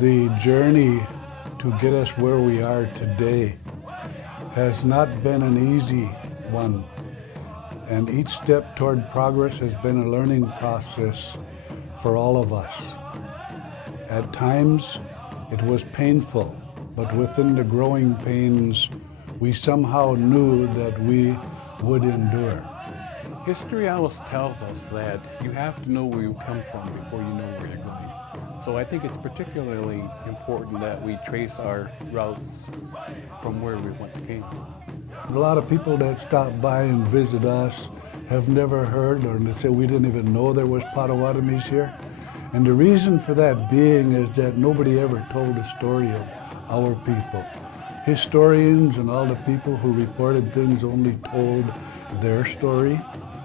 The journey to get us where we are today has not been an easy one, and each step toward progress has been a learning process for all of us. At times, it was painful, but within the growing pains, we somehow knew that we would endure. History always tells us that you have to know where you come from before you know where you're going. So I think it's particularly important that we trace our routes from where we once came. A lot of people that stop by and visit us have never heard, or they say we didn't even know there was Potawatomis here. And the reason for that being is that nobody ever told the story of our people. Historians and all the people who reported things only told their story,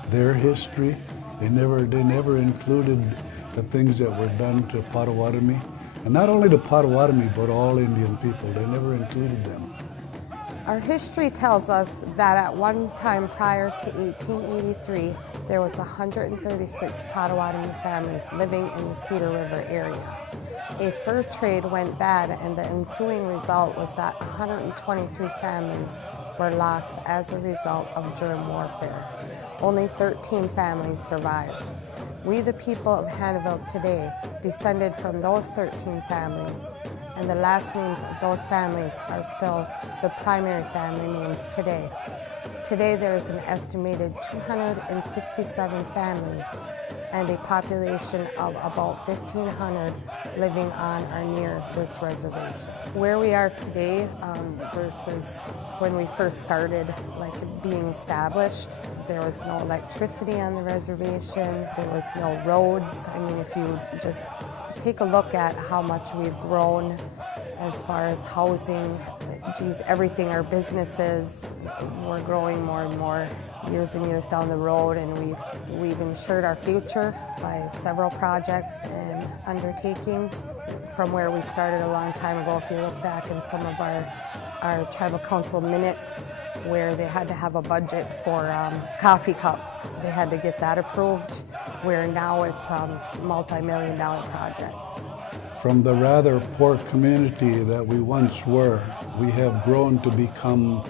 their history. They never included the things that were done to Potawatomi. And not only the Potawatomi, but all Indian people. They never included them. Our history tells us that at one time prior to 1883, there was 136 Potawatomi families living in the Cedar River area. A fur trade went bad, and the ensuing result was that 123 families were lost as a result of germ warfare. Only 13 families survived. We, the people of Hannahville today, descended from those 13 families, and the last names of those families are still the primary family names today. Today there is an estimated 267 families and a population of about 1,500 living on or near this reservation. Where we are today versus when we first started being established, there was no electricity on the reservation, there was no roads. I mean, if you just take a look at how much we've grown as far as housing, everything, our businesses, we're growing more and more years and years down the road, and we've ensured our future by several projects and undertakings from where we started a long time ago. If you look back in some of our tribal council minutes, where they had to have a budget for coffee cups. They had to get that approved, where now it's multi-million-dollar projects. From the rather poor community that we once were, we have grown to become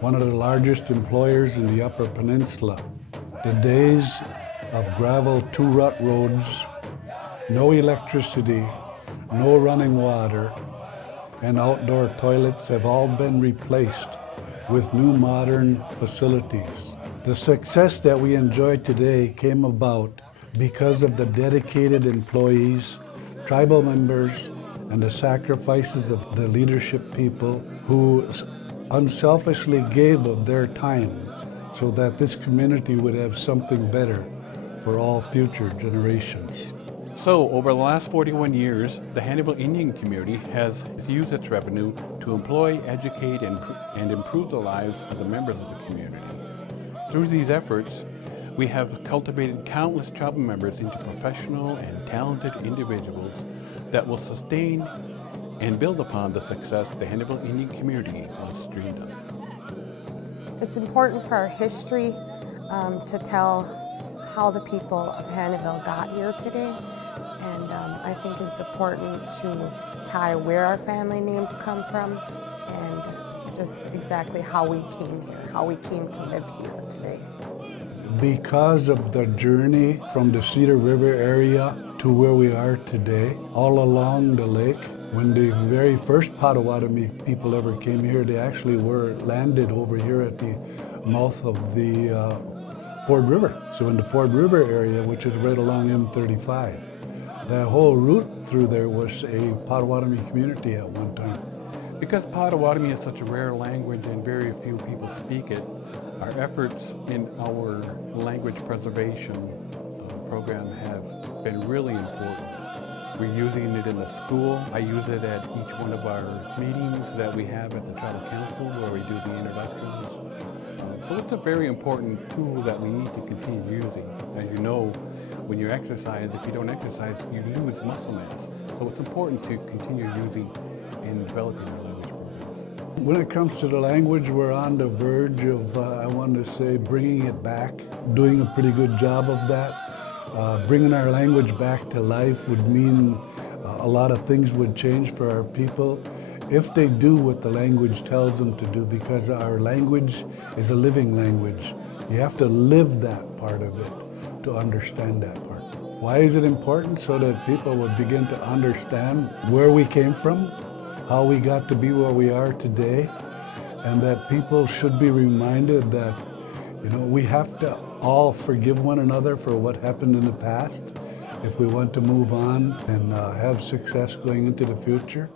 one of the largest employers in the Upper Peninsula. The days of gravel two-rut roads, no electricity, no running water, and outdoor toilets have all been replaced with new modern facilities. The success that we enjoy today came about because of the dedicated employees, tribal members, and the sacrifices of the leadership people who unselfishly gave of their time so that this community would have something better for all future generations. So, over the last 41 years, the Hannahville Indian community has used its revenue to employ, educate, and improve the lives of the members of the community. Through these efforts, we have cultivated countless tribal members into professional and talented individuals that will sustain and build upon the success the Hannahville Indian community was dreamed of. It's important for our history to tell how the people of Hannahville got here today. And I think it's important to tie where our family names come from and just exactly how we came here, how we came to live here today. Because of the journey from the Cedar River area to where we are today, all along the lake, when the very first Potawatomi people ever came here, they actually were landed over here at the mouth of the Ford River. So in the Ford River area, which is right along M35. That whole route through there was a Potawatomi community at one time. Because Potawatomi is such a rare language and very few people speak it, our efforts in our language preservation program have been really important. We're using it in the school. I use it at each one of our meetings that we have at the Tribal Council where we do the introductions. So it's a very important tool that we need to continue using. As you know, when you exercise, if you don't exercise, you lose muscle mass. So it's important to continue using and developing our language program. When it comes to the language, we're on the verge of, I want to say, bringing it back, doing a pretty good job of that. Bringing our language back to life would mean a lot of things would change for our people if they do what the language tells them to do, because our language is a living language. You have to live that part of it to understand that part. Why is it important? So that people will begin to understand where we came from, how we got to be where we are today, and that people should be reminded that, we have to all forgive one another for what happened in the past if we want to move on and have success going into the future.